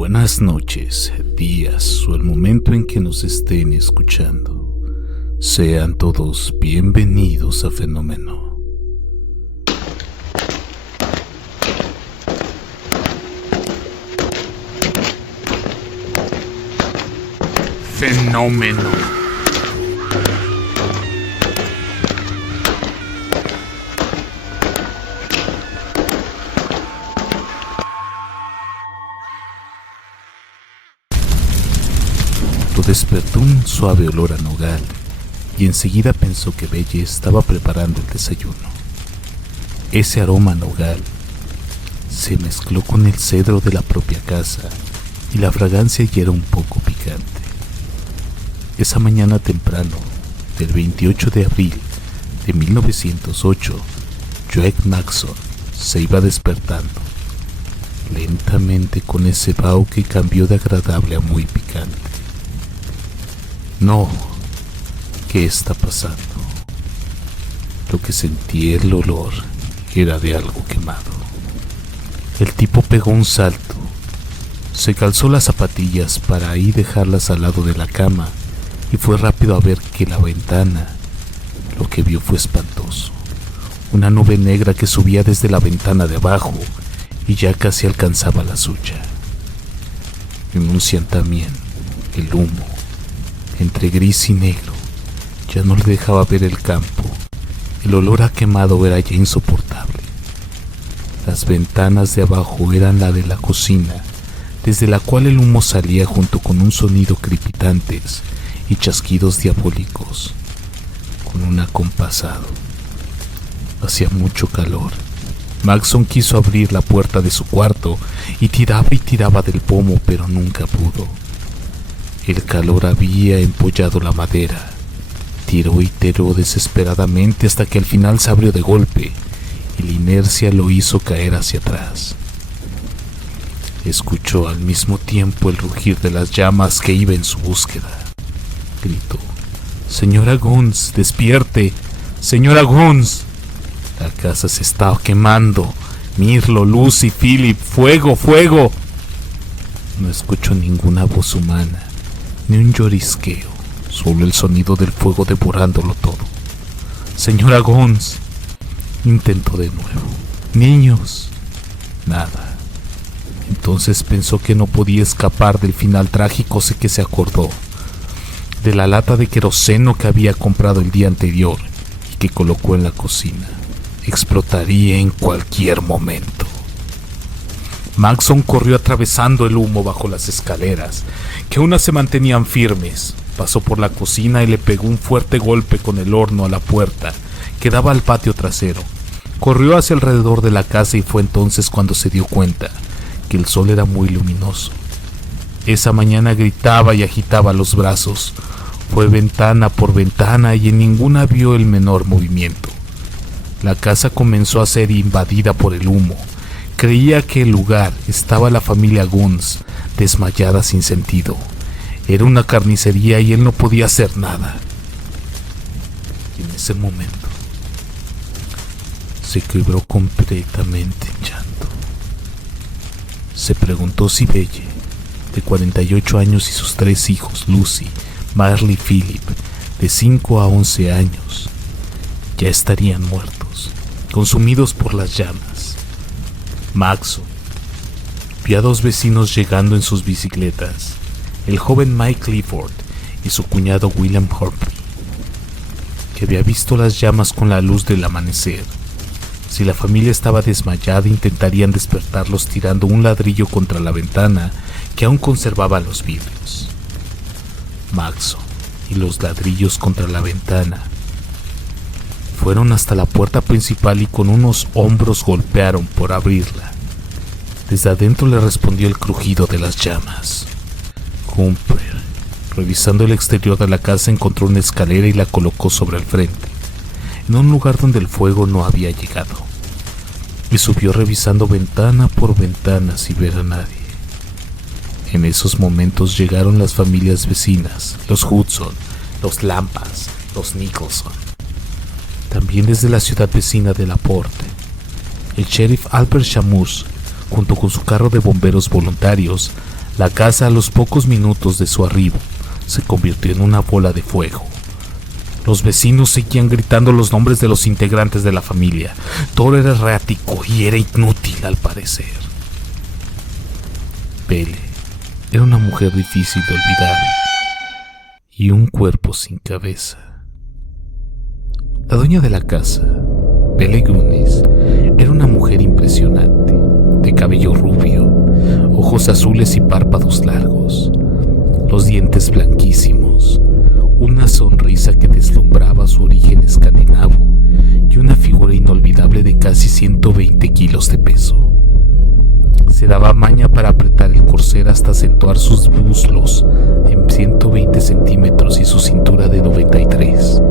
Buenas noches, días o el momento en que nos estén escuchando. Sean todos bienvenidos a Fenómeno. Fenómeno. Despertó un suave olor a nogal y enseguida pensó que Belle estaba preparando el desayuno. Ese aroma a nogal se mezcló con el cedro de la propia casa y la fragancia ya era un poco picante. Esa mañana temprano del 28 de abril de 1908, Joe Maxson se iba despertando lentamente con ese vaho que cambió de agradable a muy picante. No, ¿qué está pasando? Lo que sentí el olor era de algo quemado. El tipo pegó un salto, se calzó las zapatillas para ahí dejarlas al lado de la cama y fue rápido a ver que la ventana. Lo que vio fue espantoso. Una nube negra que subía desde la ventana de abajo y ya casi alcanzaba la suya. En un santiamén, el humo, entre gris y negro, ya no le dejaba ver el campo. El olor a quemado era ya insoportable. Las ventanas de abajo eran la de la cocina, desde la cual el humo salía junto con un sonido crepitantes y chasquidos diabólicos, con un acompasado. Hacía mucho calor. Maxson quiso abrir la puerta de su cuarto y tiraba del pomo, pero nunca pudo. El calor había empollado la madera. Tiró y tiró desesperadamente hasta que al final se abrió de golpe y la inercia lo hizo caer hacia atrás. Escuchó al mismo tiempo el rugir de las llamas que iba en su búsqueda. Gritó: «Señora Guns, despierte. Señora Guns. La casa se está quemando. Mirlo, Lucy, Philip, fuego, fuego». No escuchó ninguna voz humana, ni un llorisqueo, solo el sonido del fuego devorándolo todo. «Señora Guns», intentó de nuevo. «Niños». Nada. Entonces pensó que no podía escapar del final trágico, que se acordó de la lata de queroseno que había comprado el día anterior y que colocó en la cocina. Explotaría en cualquier momento. Maxson corrió atravesando el humo bajo las escaleras, que aún se mantenían firmes. Pasó por la cocina y le pegó un fuerte golpe con el horno a la puerta que daba al patio trasero. Corrió hacia alrededor de la casa y fue entonces cuando se dio cuenta que el sol era muy luminoso. Esa mañana gritaba y agitaba los brazos. Fue ventana por ventana y en ninguna vio el menor movimiento. La casa comenzó a ser invadida por el humo. Creía que el lugar estaba la familia Guns, desmayada sin sentido. Era una carnicería y él no podía hacer nada. Y en ese momento se quebró completamente en llanto. Se preguntó si Belle, de 48 años, y sus 3 hijos, Lucy, Marley y Philip, de 5 a 11 años, ya estarían muertos, consumidos por las llamas. Maxson vio a 2 vecinos llegando en sus bicicletas, el joven Mike Clifford y su cuñado William Hornby, que había visto las llamas con la luz del amanecer. Si la familia estaba desmayada, intentarían despertarlos tirando un ladrillo contra la ventana que aún conservaba los vidrios. Maxson y los ladrillos contra la ventana fueron hasta la puerta principal y con unos hombros golpearon por abrirla. Desde adentro le respondió el crujido de las llamas. Humper, revisando el exterior de la casa, encontró una escalera y la colocó sobre el frente, en un lugar donde el fuego no había llegado, y subió revisando ventana por ventana sin ver a nadie. En esos momentos llegaron las familias vecinas, los Hudson, los Lampas, los Nicholson. También desde la ciudad vecina de Laporte, el sheriff Albert Shamus, junto con su carro de bomberos voluntarios, La casa, a los pocos minutos de su arribo, se convirtió en una bola de fuego. Los vecinos seguían gritando los nombres de los integrantes de la familia. Todo era errático y era inútil al parecer. Belle era una mujer difícil de olvidar y un cuerpo sin cabeza. La dueña de la casa, Belle Gunness, era una mujer impresionante, de cabello rubio, ojos azules y párpados largos, los dientes blanquísimos, una sonrisa que deslumbraba su origen escandinavo y una figura inolvidable de casi 120 kilos de peso. Se daba maña para apretar el corset hasta acentuar sus muslos en 120 centímetros y su cintura de 93.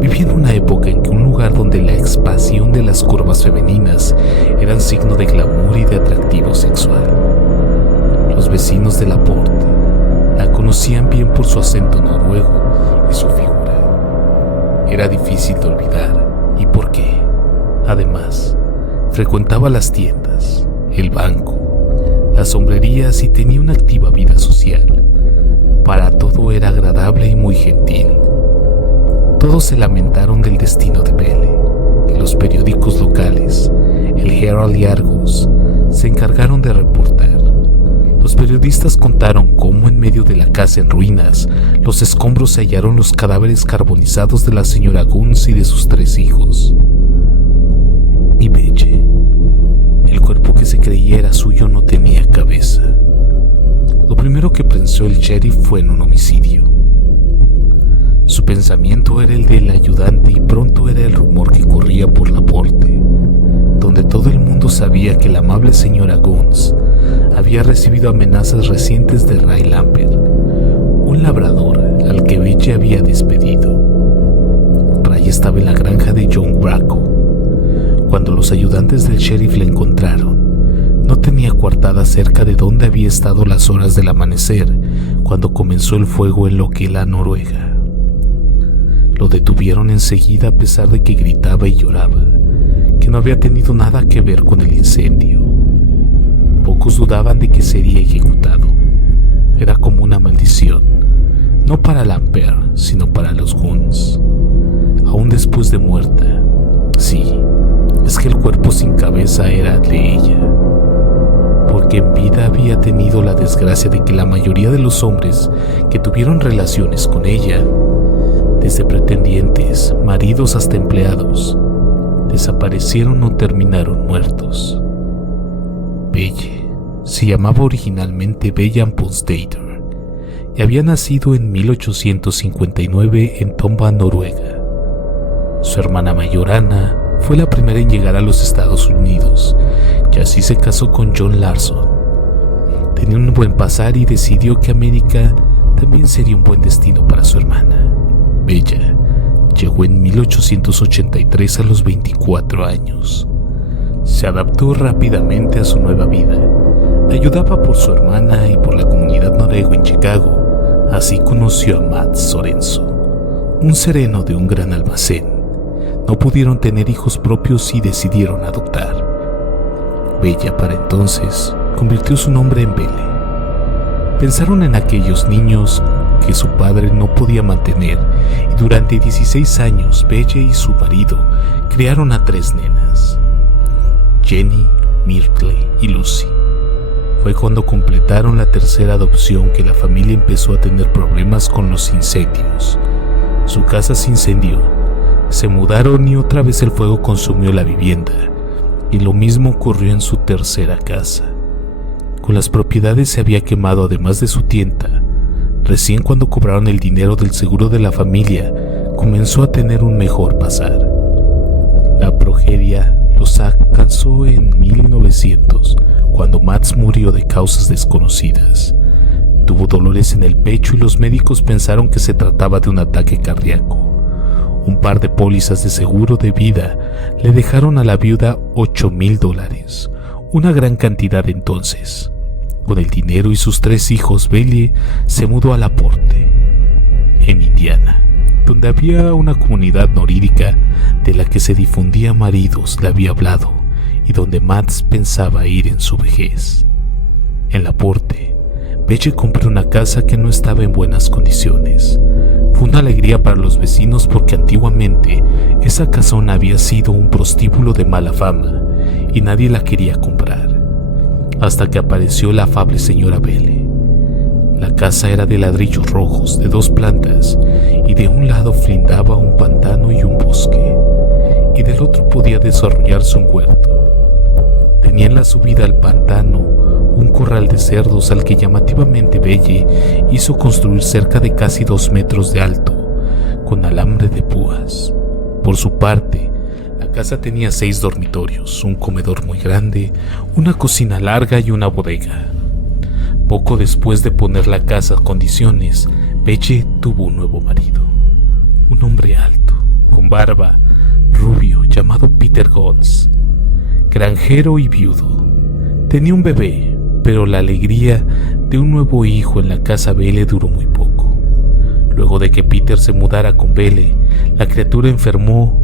Vivía en una época en que un lugar donde la expansión de las curvas femeninas eran signo de glamour y de atractivo sexual. Los vecinos de Laporte la conocían bien por su acento noruego y su figura. Era difícil de olvidar. ¿Y por qué? Además, frecuentaba las tiendas, el banco, las sombrerías y tenía una activa vida social. Para todo era agradable y muy gentil. Todos se lamentaron del destino de Belle, y los periódicos locales, el Herald y Argus, se encargaron de reportar. Los periodistas contaron cómo en medio de la casa en ruinas, los escombros se hallaron los cadáveres carbonizados de la señora Gunness y de sus 3 hijos. Y Belle, el cuerpo que se creía era suyo, no tenía cabeza. Lo primero que pensó el sheriff fue en un homicidio. Su pensamiento era el del ayudante y pronto era el rumor que corría por Laporte, donde todo el mundo sabía que la amable señora Gunness había recibido amenazas recientes de Ray Lambert, un labrador al que Belle había despedido. Ray estaba en la granja de John Braco. Cuando los ayudantes del sheriff la encontraron, no tenía coartada cerca de donde había estado las horas del amanecer cuando comenzó el fuego en lo que la Noruega. Lo detuvieron enseguida a pesar de que gritaba y lloraba, que no había tenido nada que ver con el incendio. Pocos dudaban de que sería ejecutado. Era como una maldición, no para Lambert, sino para los Gunness. Aún después de muerta, sí, es que el cuerpo sin cabeza era de ella, porque en vida había tenido la desgracia de que la mayoría de los hombres que tuvieron relaciones con ella, desde pretendientes, maridos hasta empleados, desaparecieron o terminaron muertos. Belle se llamaba originalmente Belle Amponsdatter y había nacido en 1859 en Tomba, Noruega. Su hermana mayor, Anna, fue la primera en llegar a los Estados Unidos y así se casó con John Larson. Tenía un buen pasar y decidió que América también sería un buen destino para su hermana. Bella llegó en 1883 a los 24 años. Se adaptó rápidamente a su nueva vida. Ayudaba por su hermana y por la comunidad noruega en Chicago. Así conoció a Mats Sorenso, un sereno de un gran almacén. No pudieron tener hijos propios y decidieron adoptar. Bella, para entonces, convirtió su nombre en Belle. Pensaron en aquellos niños que su padre no podía mantener y durante 16 años Belle y su marido criaron a 3 nenas, Jenny, Myrtle y Lucy. Fue cuando completaron la tercera adopción que la familia empezó a tener problemas con los incendios. Su casa se incendió, se mudaron y otra vez el fuego consumió la vivienda, y lo mismo ocurrió en su tercera casa. Con las propiedades se había quemado además de su tienda. Recién cuando cobraron el dinero del seguro de la familia, comenzó a tener un mejor pasar. La tragedia los alcanzó en 1900, cuando Mats murió de causas desconocidas. Tuvo dolores en el pecho y los médicos pensaron que se trataba de un ataque cardíaco. Un par de pólizas de seguro de vida le dejaron a la viuda $8,000, una gran cantidad entonces. Con el dinero y sus 3 hijos, Belle se mudó a Laporte, en Indiana, donde había una comunidad norídica de la que se difundía maridos le había hablado y donde Mats pensaba ir en su vejez. En Laporte, Belle compró una casa que no estaba en buenas condiciones. Fue una alegría para los vecinos porque antiguamente esa casona había sido un prostíbulo de mala fama y nadie la quería comprar, hasta que apareció la afable señora Belle. La casa era de ladrillos rojos de 2 plantas y de un lado lindaba un pantano y un bosque, y del otro podía desarrollarse un huerto. Tenía en la subida al pantano un corral de cerdos al que llamativamente Belle hizo construir cerca de casi 2 metros de alto, con alambre de púas. Por su parte, la casa tenía 6 dormitorios, un comedor muy grande, una cocina larga y una bodega. Poco después de poner la casa a condiciones, Belle tuvo un nuevo marido, un hombre alto, con barba, rubio, llamado Peter Gons, granjero y viudo. Tenía un bebé, pero la alegría de un nuevo hijo en la casa Belle duró muy poco. Luego de que Peter se mudara con Belle, la criatura enfermó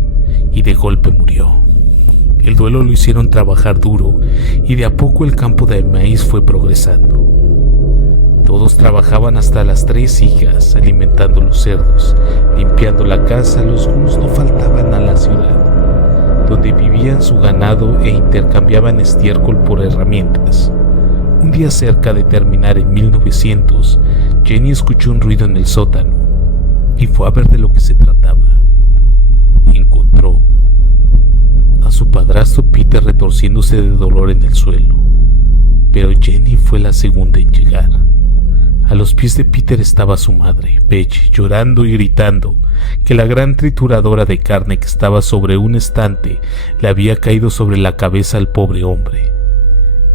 y de golpe murió. El duelo lo hicieron trabajar duro y de a poco el campo de maíz fue progresando. Todos trabajaban hasta las 3 hijas, alimentando los cerdos, limpiando la casa. Los Guns no faltaban a la ciudad, donde vivían su ganado e intercambiaban estiércol por herramientas. Un día, cerca de terminar en 1900, Jenny escuchó un ruido en el sótano y fue a ver de lo que se trataba. Encontró a su padrastro Peter retorciéndose de dolor en el suelo, pero Jenny fue la segunda en llegar. A los pies de Peter estaba su madre, Belle, llorando y gritando que la gran trituradora de carne que estaba sobre un estante le había caído sobre la cabeza al pobre hombre.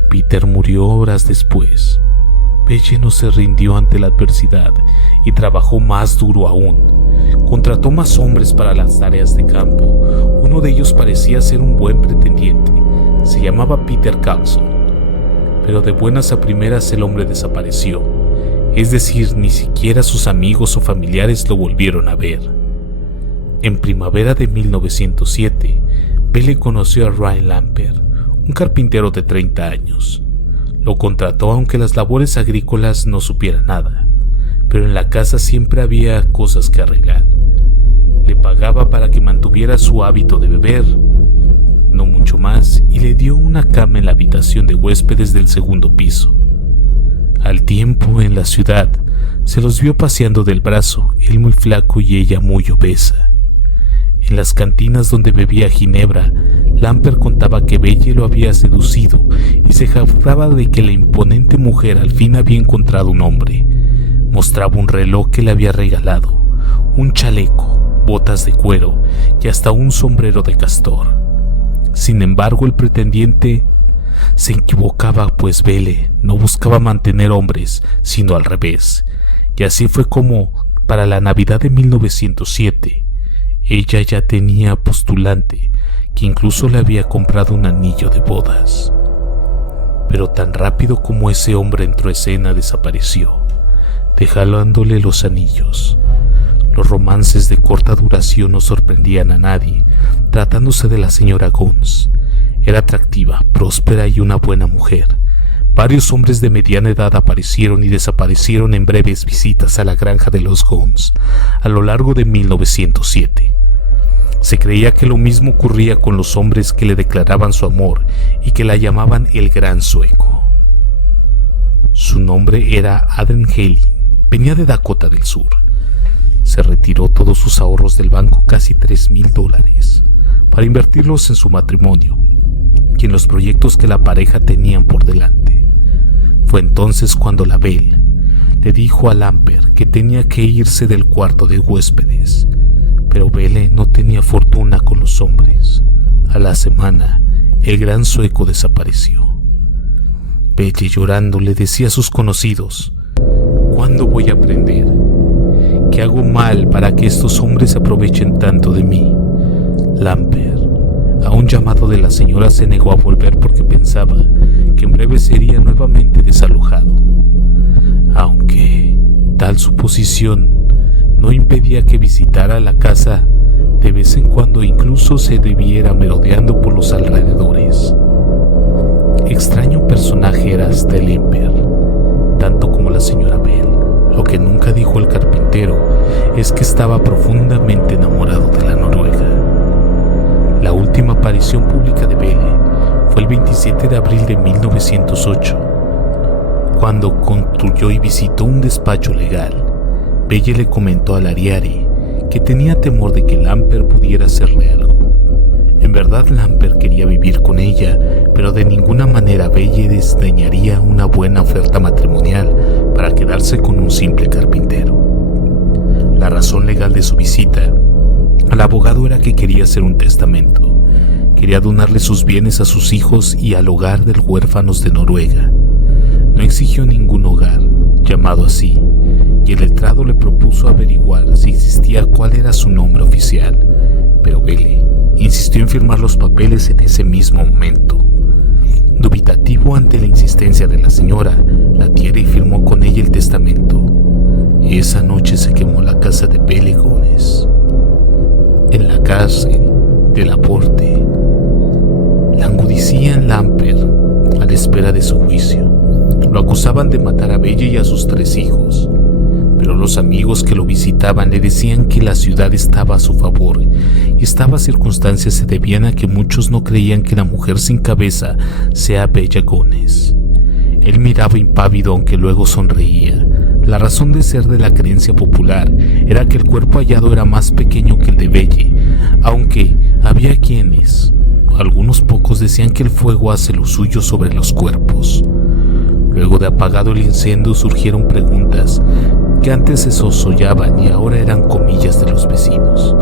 Peter murió horas después. Belle no se rindió ante la adversidad y trabajó más duro aún. Contrató más hombres para las tareas de campo. Uno de ellos parecía ser un buen pretendiente. Se llamaba Peter Carlson. Pero de buenas a primeras el hombre desapareció. Es decir, ni siquiera sus amigos o familiares lo volvieron a ver. En primavera de 1907, Belle conoció a Ryan Lamper, un carpintero de 30 años. Lo contrató aunque las labores agrícolas no supiera nada, pero en la casa siempre había cosas que arreglar. Le pagaba para que mantuviera su hábito de beber, no mucho más, y le dio una cama en la habitación de huéspedes del 2º piso. Al tiempo, en la ciudad, se los vio paseando del brazo, él muy flaco y ella muy obesa. En las cantinas donde bebía ginebra, Lamper contaba que Belle lo había seducido y se jactaba de que la imponente mujer al fin había encontrado un hombre. Mostraba un reloj que le había regalado, un chaleco, botas de cuero y hasta un sombrero de castor. Sin embargo, el pretendiente se equivocaba, pues Belle no buscaba mantener hombres, sino al revés. Y así fue como, para la Navidad de 1907, ella ya tenía postulante, que incluso le había comprado un anillo de bodas. Pero tan rápido como ese hombre entró a escena, desapareció, dejándole los anillos. Los romances de corta duración no sorprendían a nadie, tratándose de la señora Guns. Era atractiva, próspera y una buena mujer. Varios hombres de mediana edad aparecieron y desaparecieron en breves visitas a la granja de los Guns a lo largo de 1907. Se creía que lo mismo ocurría con los hombres que le declaraban su amor y que la llamaban el Gran Sueco. Su nombre era Adrian Haley, venía de Dakota del Sur. Se retiró todos sus ahorros del banco, casi $3,000, para invertirlos en su matrimonio y en los proyectos que la pareja tenían por delante. Fue entonces cuando la Belle le dijo a Lamper que tenía que irse del cuarto de huéspedes, pero Belle no tenía fortuna con los hombres. A la semana, el Gran Sueco desapareció. Belle, llorando, le decía a sus conocidos: ¿cuándo voy a aprender? ¿Qué hago mal para que estos hombres se aprovechen tanto de mí? Lamper, a un llamado de la señora, se negó a volver porque pensaba que en breve sería nuevamente desalojado. Aunque tal suposición no impedía que visitara la casa de vez en cuando, incluso se debiera merodeando por los alrededores. Extraño personaje era Lamper, tanto como la que nunca dijo el carpintero es que estaba profundamente enamorado de la noruega. La última aparición pública de Belle fue el 27 de abril de 1908, cuando construyó y visitó un despacho legal. Belle le comentó a Laurieri que tenía temor de que Lamper pudiera hacerle algo. En verdad, Lamper quería vivir con ella, pero de ninguna manera Belle desdeñaría una buena oferta matrimonial para quedarse con un simple carpintero. La razón legal de su visita al abogado era que quería hacer un testamento. Quería donarle sus bienes a sus hijos y al hogar de huérfanos de Noruega. No exigió ningún hogar llamado así, y el letrado le propuso averiguar si existía cuál era su nombre oficial, pero Belle insistió en firmar los papeles en ese mismo momento. Dubitativo ante la insistencia de la señora, Laurieri firmó con ella el testamento. Esa noche se quemó la casa de Belle Gunness. En la cárcel de Laporte, languidecía en Lamper a la espera de su juicio. Lo acusaban de matar a Belle y a sus 3 hijos, pero los amigos que lo visitaban le decían que la ciudad estaba a su favor, y estas circunstancias se debían a que muchos no creían que la mujer sin cabeza sea Belle Gunness. Él miraba impávido, aunque luego sonreía. La razón de ser de la creencia popular era que el cuerpo hallado era más pequeño que el de Belle, aunque había quienes, algunos pocos, decían que el fuego hace lo suyo sobre los cuerpos. Luego de apagado el incendio surgieron preguntas que antes se sosollaban y ahora eran comillas de los vecinos.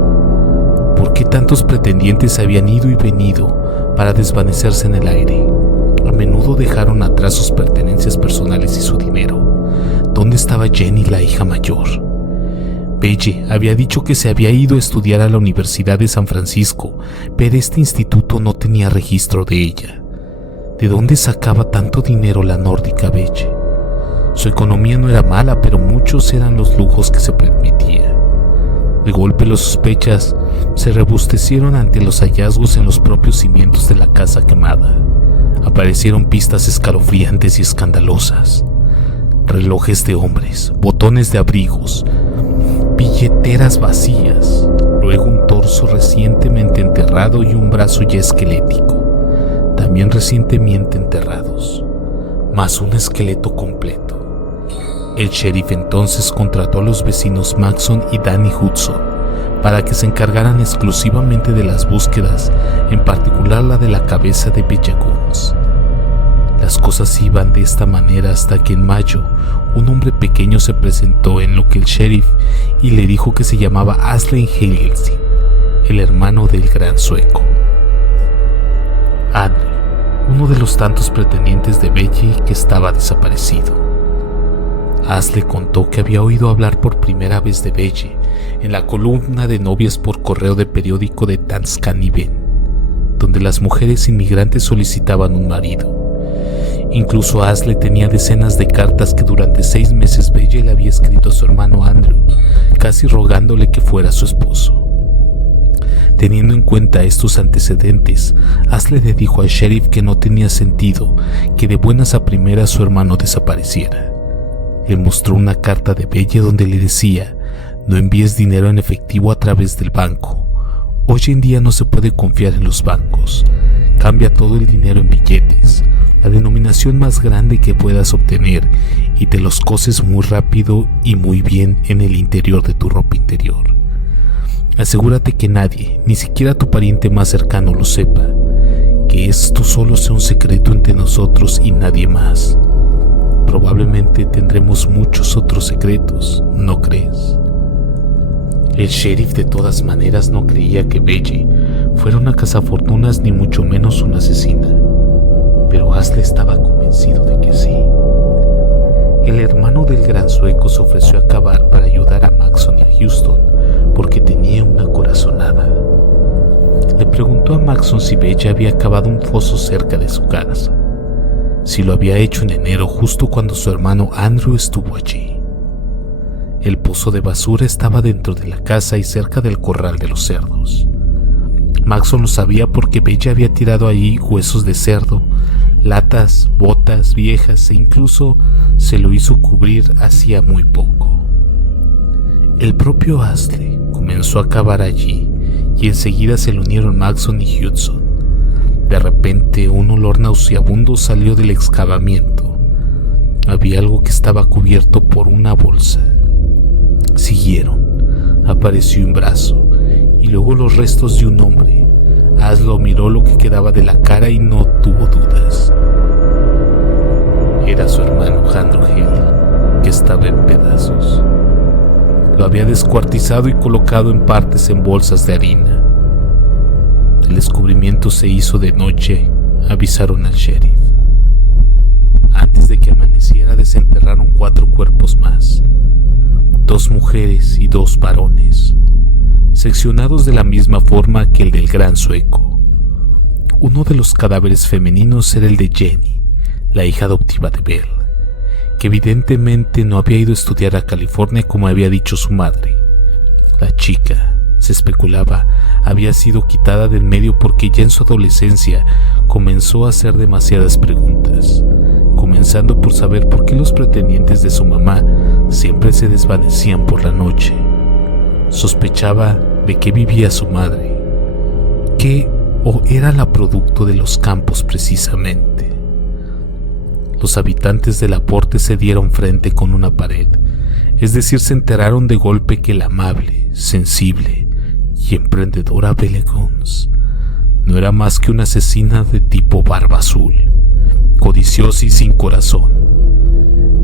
¿Por qué tantos pretendientes habían ido y venido para desvanecerse en el aire? A menudo dejaron atrás sus pertenencias personales y su dinero. ¿Dónde estaba Jenny, la hija mayor? Belle había dicho que se había ido a estudiar a la Universidad de San Francisco, pero este instituto no tenía registro de ella. ¿De dónde sacaba tanto dinero la nórdica Belle? Su economía no era mala, pero muchos eran los lujos que se permitía. De golpe las sospechas se robustecieron ante los hallazgos en los propios cimientos de la casa quemada. Aparecieron pistas escalofriantes y escandalosas. Relojes de hombres, botones de abrigos, billeteras vacías, luego un torso recientemente enterrado y un brazo ya esquelético, también recientemente enterrados, más un esqueleto completo. El sheriff entonces contrató a los vecinos Maxon y Danny Hudson para que se encargaran exclusivamente de las búsquedas, en particular la de la cabeza de Belle Gunness. Las cosas iban de esta manera hasta que en mayo un hombre pequeño se presentó en lo que el sheriff y le dijo que se llamaba Asle Helgelsen, el hermano del gran sueco. Andrew, uno de los tantos pretendientes de Belle que estaba desaparecido. Asle contó que había oído hablar por primera vez de Belle en la columna de novias por correo de periódico de Tanskaniven, donde las mujeres inmigrantes solicitaban un marido. Incluso Asle tenía decenas de cartas que durante 6 meses Belle le había escrito a su hermano Andrew, casi rogándole que fuera su esposo. Teniendo en cuenta estos antecedentes, Asle le dijo al sheriff que no tenía sentido que de buenas a primeras su hermano desapareciera. Le mostró una carta de Belle donde le decía: no envíes dinero en efectivo a través del banco. Hoy en día no se puede confiar en los bancos. Cambia todo el dinero en billetes, la denominación más grande que puedas obtener, y te los coses muy rápido y muy bien en el interior de tu ropa interior. Asegúrate que nadie, ni siquiera tu pariente más cercano, lo sepa, que esto solo sea un secreto entre nosotros y nadie más. Probablemente tendremos muchos otros secretos, ¿no crees? El sheriff de todas maneras no creía que Belle fuera una cazafortunas ni mucho menos una asesina, pero Asle estaba convencido de que sí. El hermano del gran sueco se ofreció a acabar para ayudar a Maxon y a Houston porque tenía una corazonada. Le preguntó a Maxon si Belle había cavado un foso cerca de su casa, si lo había hecho en enero justo cuando su hermano Andrew estuvo allí. El pozo de basura estaba dentro de la casa y cerca del corral de los cerdos. Maxon lo sabía porque Bella había tirado allí huesos de cerdo, latas, botas viejas e incluso se lo hizo cubrir hacía muy poco. El propio Astley comenzó a cavar allí y enseguida se le unieron Maxon y Hudson. De repente un olor nauseabundo salió del excavamiento. Había algo que estaba cubierto por una bolsa. Siguieron. Apareció un brazo y luego los restos de un hombre. Aslo miró lo que quedaba de la cara y no tuvo dudas. Era su hermano Andrew Haley, que estaba en pedazos. Lo había descuartizado y colocado en partes en bolsas de harina. El descubrimiento se hizo de noche, avisaron al sheriff. Antes de que amaneciera desenterraron 4 cuerpos más, 2 mujeres y 2 varones, seccionados de la misma forma que el del gran sueco. Uno de los cadáveres femeninos era el de Jenny, la hija adoptiva de Bell, que evidentemente no había ido a estudiar a California como había dicho su madre. La chica, se especulaba, había sido quitada del medio porque ya en su adolescencia comenzó a hacer demasiadas preguntas, comenzando por saber por qué los pretendientes de su mamá siempre se desvanecían por la noche. Sospechaba de qué vivía su madre, que o era la producto de los campos precisamente. Los habitantes del aporte se dieron frente con una pared, es decir, se enteraron de golpe que la amable, sensible y emprendedora Belle Guns no era más que una asesina de tipo barba azul, codiciosa y sin corazón.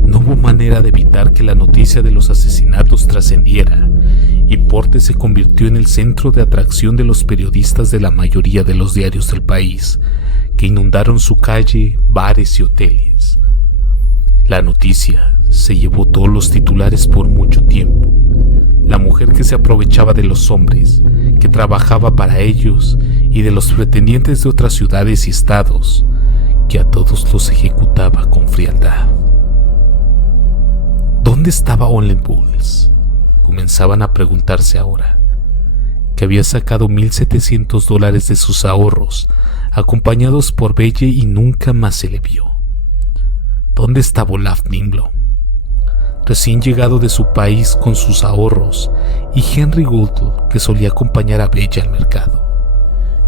No hubo manera de evitar que la noticia de los asesinatos trascendiera, y Porte se convirtió en el centro de atracción de los periodistas de la mayoría de los diarios del país, que inundaron su calle, bares y hoteles. La noticia se llevó todos los titulares por mucho tiempo. La mujer que se aprovechaba de los hombres, que trabajaba para ellos y de los pretendientes de otras ciudades y estados, que a todos los ejecutaba con frialdad. ¿Dónde estaba Olen Bulls? Comenzaban a preguntarse ahora, que había sacado $1,700 de sus ahorros, acompañados por Belle, y nunca más se le vio. ¿Dónde estaba Olaf Nimblom, recién llegado de su país con sus ahorros, y Henry Goodall, que solía acompañar a Belle al mercado?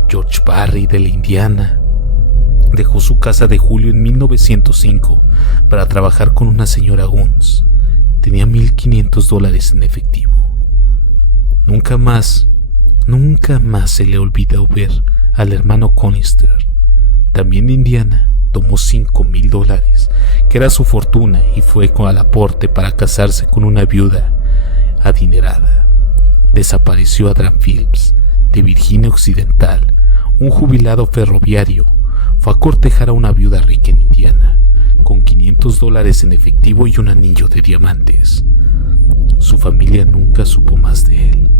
George Barry de la Indiana dejó su casa de Julio en 1905 para trabajar con una señora Guns. Tenía $1,500 en efectivo. Nunca más se le olvidó ver al hermano Conister, también de Indiana. Tomó $5,000, que era su fortuna, y fue al aporte para casarse con una viuda adinerada. Desapareció Adrian Phillips, de Virginia Occidental, un jubilado ferroviario. Fue a cortejar a una viuda rica en Indiana, con $500 en efectivo y un anillo de diamantes. Su familia nunca supo más de él,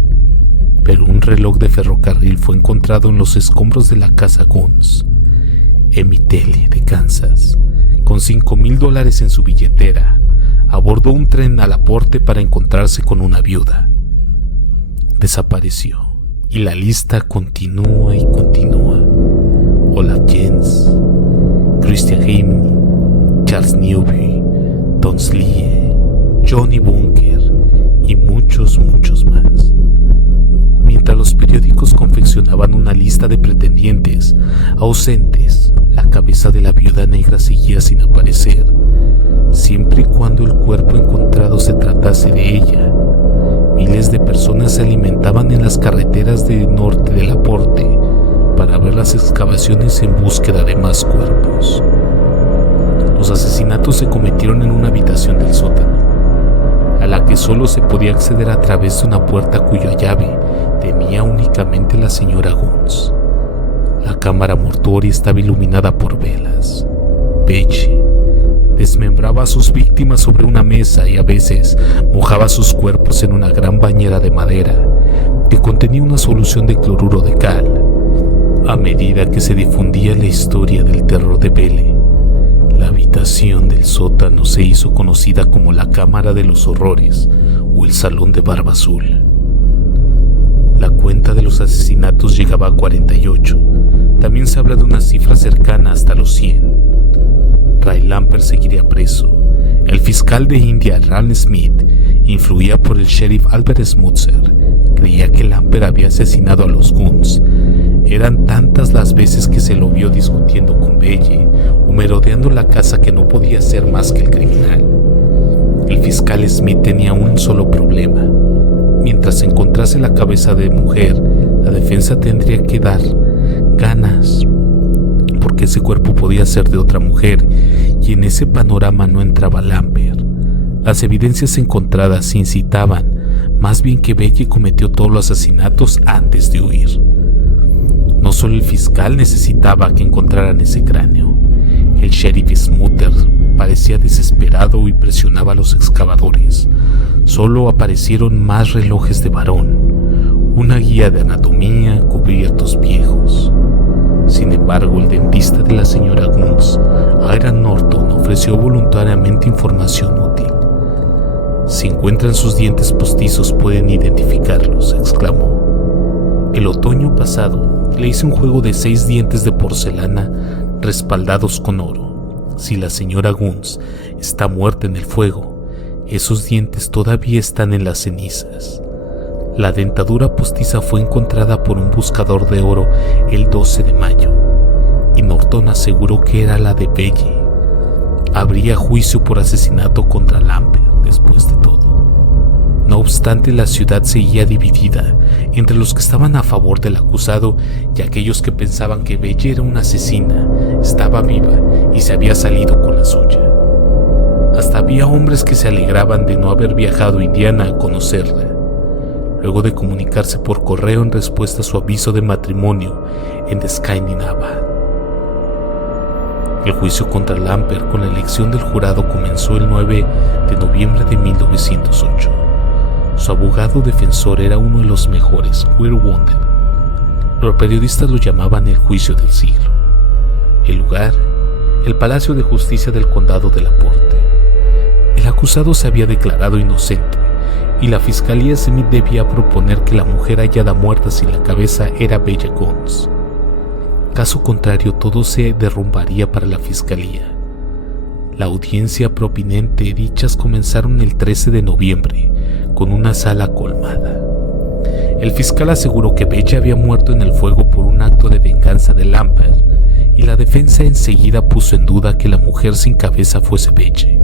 pero un reloj de ferrocarril fue encontrado en los escombros de la casa Guns. Emittele de Kansas, con $5,000 en su billetera, abordó un tren al aporte para encontrarse con una viuda. Desapareció, y la lista continúa y continúa. Olaf Jens, Christian Heimly, Charles Newby, Tom Slie, Johnny Bunker y muchos más. Mientras los periódicos confeccionaban una lista de pretendientes ausentes, la cabeza de la viuda negra seguía sin aparecer, siempre y cuando el cuerpo encontrado se tratase de ella. Miles de personas se alimentaban en las carreteras del norte del aporte para ver las excavaciones en búsqueda de más cuerpos. Los asesinatos se cometieron en una habitación del sótano, a la que solo se podía acceder a través de una puerta cuya llave tenía únicamente la señora Guns. La cámara mortuoria estaba iluminada por velas. Belle desmembraba a sus víctimas sobre una mesa y a veces mojaba sus cuerpos en una gran bañera de madera que contenía una solución de cloruro de cal. A medida que se difundía la historia del terror de Belle, la habitación del sótano se hizo conocida como la Cámara de los Horrores o el Salón de Barba Azul. La cuenta de los asesinatos llegaba a 48. También se habla de una cifra cercana hasta los 100. Ray Lampert seguiría preso. El fiscal de India, Rand Smith, influida por el sheriff Albert Schmutzer, creía que Lampert había asesinado a los Guns. Eran tantas las veces que se lo vio discutiendo con Belle o merodeando la casa que no podía ser más que el criminal. El fiscal Smith tenía un solo problema. Mientras encontrase la cabeza de mujer, la defensa tendría que dar ganas, porque ese cuerpo podía ser de otra mujer, y en ese panorama no entraba Lampert. Las evidencias encontradas incitaban más bien que Belle cometió todos los asesinatos antes de huir. No solo el fiscal necesitaba que encontraran ese cráneo. El sheriff Schmutzer parecía desesperado y presionaba a los excavadores. Solo aparecieron más relojes de varón, una guía de anatomía, cubiertos viejos. Sin embargo, el dentista de la señora Guns, Aaron Norton, ofreció voluntariamente información útil. Si encuentran sus dientes postizos pueden identificarlos, exclamó. El otoño pasado le hice un juego de 6 dientes de porcelana respaldados con oro. Si la señora Guns está muerta en el fuego, esos dientes todavía están en las cenizas. La dentadura postiza fue encontrada por un buscador de oro el 12 de mayo, y Norton aseguró que era la de Belle. Habría juicio por asesinato contra Lampert después de todo. No obstante, la ciudad seguía dividida entre los que estaban a favor del acusado y aquellos que pensaban que Belle era una asesina, estaba viva y se había salido con la suya. Hasta había hombres que se alegraban de no haber viajado a Indiana a conocerla, luego de comunicarse por correo en respuesta a su aviso de matrimonio en The Skyline Abad. El juicio contra Lampert con la elección del jurado comenzó el 9 de noviembre de 1908. Su abogado defensor era uno de los mejores, Queer Wonder. Los periodistas lo llamaban el juicio del siglo. El lugar, el Palacio de Justicia del Condado de LaPorte. El acusado se había declarado inocente y la Fiscalía Smith debía proponer que la mujer hallada muerta sin la cabeza era Belle Guns. Caso contrario, todo se derrumbaría para la Fiscalía. La audiencia prominente dichas comenzaron el 13 de noviembre, con una sala colmada. El fiscal aseguró que Belle había muerto en el fuego por un acto de venganza de Lampert, y la defensa enseguida puso en duda que la mujer sin cabeza fuese Belle.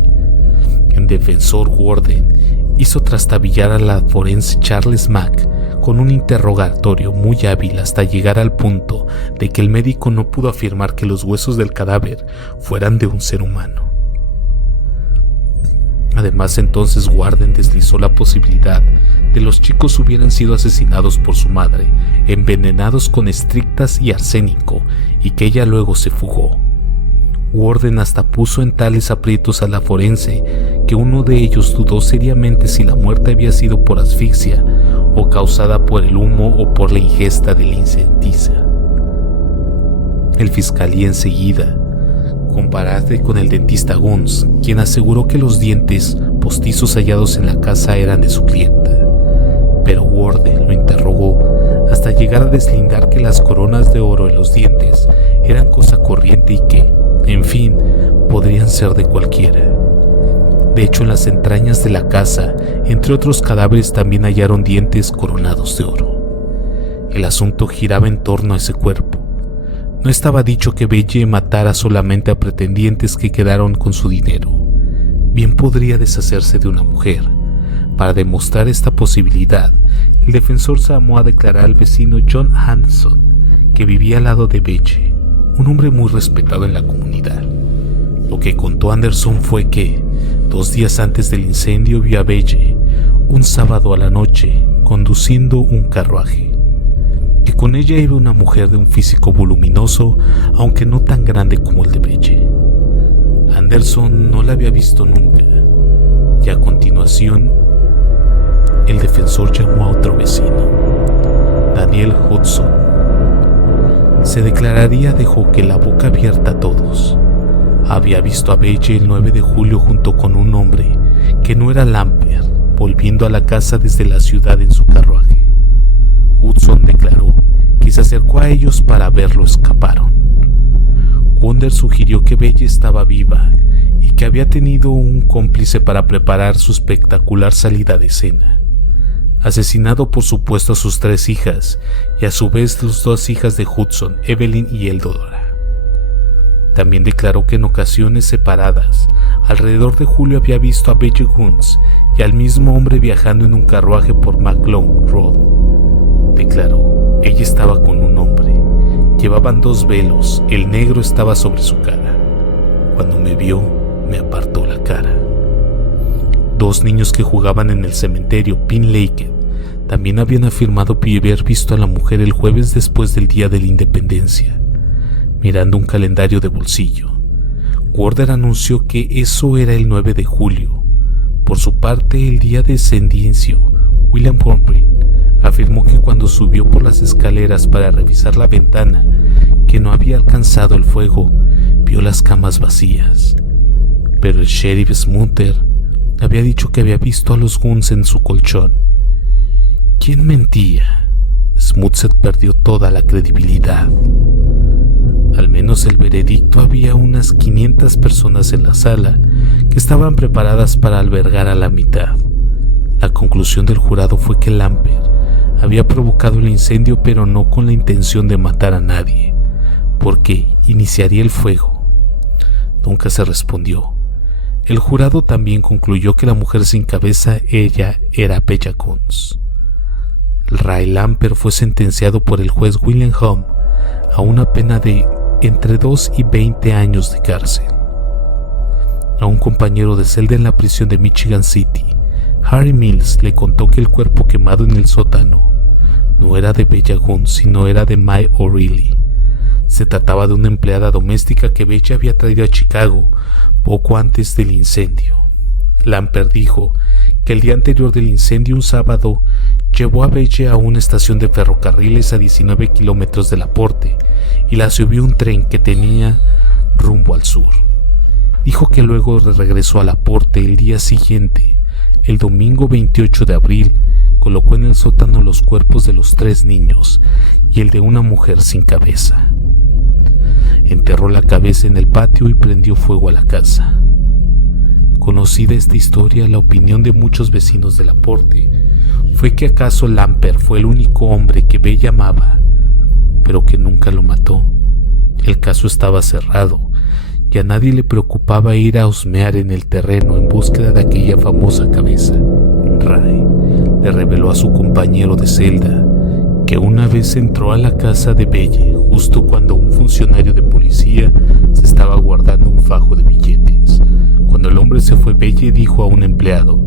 El defensor Warden hizo trastabillar a la forense Charles Mack con un interrogatorio muy hábil hasta llegar al punto de que el médico no pudo afirmar que los huesos del cadáver fueran de un ser humano. Además, entonces Warden deslizó la posibilidad de los chicos hubieran sido asesinados por su madre, envenenados con estrictas y arsénico, y que ella luego se fugó. Warden hasta puso en tales aprietos a la forense que uno de ellos dudó seriamente si la muerte había sido por asfixia o causada por el humo o por la ingesta de la insecticida. El fiscalía enseguida comparase con el dentista Guns, quien aseguró que los dientes postizos hallados en la casa eran de su clienta, pero Warden lo interrogó hasta llegar a deslindar que las coronas de oro en los dientes eran cosa corriente y que, en fin, podrían ser de cualquiera. De hecho, en las entrañas de la casa, entre otros cadáveres, también hallaron dientes coronados de oro. El asunto giraba en torno a ese cuerpo. No estaba dicho que Belle matara solamente a pretendientes que quedaron con su dinero. Bien podría deshacerse de una mujer. Para demostrar esta posibilidad, el defensor llamó a declarar al vecino John Anderson, que vivía al lado de Belle, un hombre muy respetado en la comunidad. Lo que contó Anderson fue que, 2 días antes del incendio, vio a Belle, un sábado a la noche, conduciendo un carruaje. Que con ella iba una mujer de un físico voluminoso, aunque no tan grande como el de Belle. Anderson no la había visto nunca, y a continuación, el defensor llamó a otro vecino, Daniel Hudson. Se declararía dejó que la boca abierta a todos. Había visto a Belle el 9 de julio junto con un hombre que no era Lampert, volviendo a la casa desde la ciudad en su carruaje. Hudson declaró que se acercó a ellos para verlo escaparon. Wonder sugirió que Belle estaba viva y que había tenido un cómplice para preparar su espectacular salida de escena. Asesinado por supuesto a sus 3 hijas y a su vez sus 2 hijas de Hudson, Evelyn y Eldora. También declaró que en ocasiones separadas, alrededor de julio había visto a Belle Guns y al mismo hombre viajando en un carruaje por McClone Road. Declaró, ella estaba con un hombre, llevaban 2 velos, el negro estaba sobre su cara. Cuando me vio, me apartó la cara. 2 niños que jugaban en el cementerio Pin Lake también habían afirmado haber visto a la mujer el jueves después del Día de la Independencia, mirando un calendario de bolsillo. Warder anunció que eso era el 9 de julio. Por su parte, el día de Sendiencio, William Humphrey afirmó que cuando subió por las escaleras para revisar la ventana, que no había alcanzado el fuego, vio las camas vacías. Pero el sheriff Smutter había dicho que había visto a los Guns en su colchón. ¿Quién mentía? Smutter perdió toda la credibilidad. Al menos el veredicto, había unas 500 personas en la sala que estaban preparadas para albergar a la mitad. La conclusión del jurado fue que Lamper había provocado el incendio, pero no con la intención de matar a nadie, porque iniciaría el fuego. Nunca se respondió. El jurado también concluyó que la mujer sin cabeza, ella era Bella Guns. Ray Lamper fue sentenciado por el juez William Home a una pena de entre 2 y 20 años de cárcel. A un compañero de celda en la prisión de Michigan City, Harry Mills, le contó que el cuerpo quemado en el sótano no era de Bella Guns, sino era de Mae O'Reilly. Se trataba de una empleada doméstica que Bella había traído a Chicago poco antes del incendio. Lamper dijo que el día anterior del incendio, un sábado, llevó a Bella a una estación de ferrocarriles a 19 kilómetros de Laporte y la subió a un tren que tenía rumbo al sur. Dijo que luego regresó a Laporte el día siguiente, el domingo 28 de abril, colocó en el sótano los cuerpos de los 3 niños y el de una mujer sin cabeza. Enterró la cabeza en el patio y prendió fuego a la casa. Conocida esta historia, la opinión de muchos vecinos de Laporte fue que acaso Lamper fue el único hombre que Bella amaba, pero que nunca lo mató. El caso estaba cerrado y a nadie le preocupaba ir a husmear en el terreno en búsqueda de aquella famosa cabeza. Ray le reveló a su compañero de celda que una vez entró a la casa de Belle justo cuando un funcionario de policía se estaba guardando un fajo de billetes. Cuando el hombre se fue, Belle dijo a un empleado: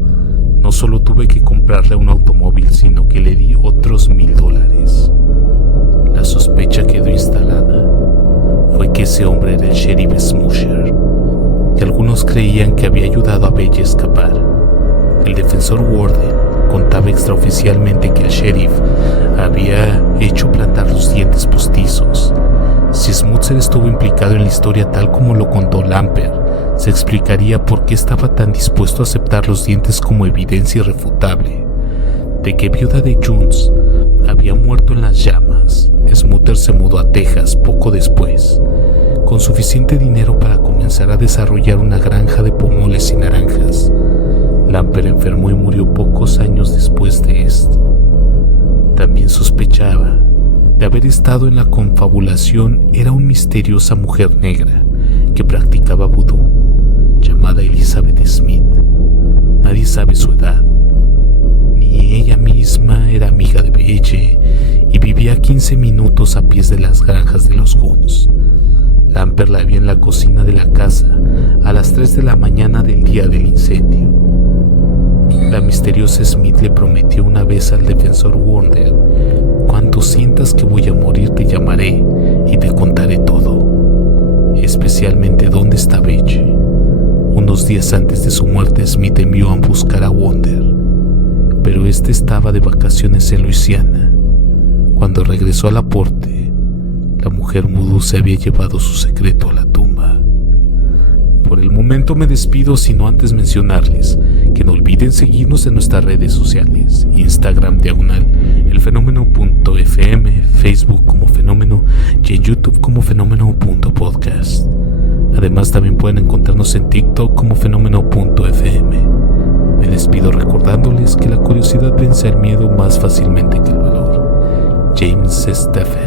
no solo tuve que comprarle un automóvil, sino que le di otros $1000. La sospecha quedó instalada. Fue que ese hombre era el sheriff Smusher, y algunos creían que había ayudado a Belle a escapar. El defensor Warden contaba extraoficialmente que el sheriff había hecho plantar los dientes postizos. Si Smusher estuvo implicado en la historia tal como lo contó Lamper, se explicaría por qué estaba tan dispuesto a aceptar los dientes como evidencia irrefutable de que viuda de Jones había muerto en las llamas. Smusher se mudó a Texas poco después, con suficiente dinero para comenzar a desarrollar una granja de pomoles y naranjas. Lamper enfermó y murió pocos años después de esto. También sospechaba de haber estado en la confabulación era una misteriosa mujer negra que practicaba vudú, llamada Elizabeth Smith. Nadie sabe su edad, ni ella misma era amiga de Belle y vivía a 15 minutos a pies de las granjas de los Guns. Lamper la vio en la cocina de la casa a las 3 de la mañana del día del incendio. La misteriosa Smith le prometió una vez al defensor Warner: cuando sientas que voy a morir te llamaré y te contaré todo, especialmente dónde está Belle. Unos días antes de su muerte, Smith envió a buscar a Wonder, pero este estaba de vacaciones en Luisiana. Cuando regresó a Laporte, la mujer vudú se había llevado su secreto a la tumba. Por el momento me despido, sino antes mencionarles que no olviden olviden seguirnos en nuestras redes sociales, Instagram /elfenómeno.fm, Facebook como Fenómeno y en YouTube como Fenómeno.podcast. Además también pueden encontrarnos en TikTok como Fenómeno.fm. Me despido recordándoles que la curiosidad vence al miedo más fácilmente que el valor. James Stephen.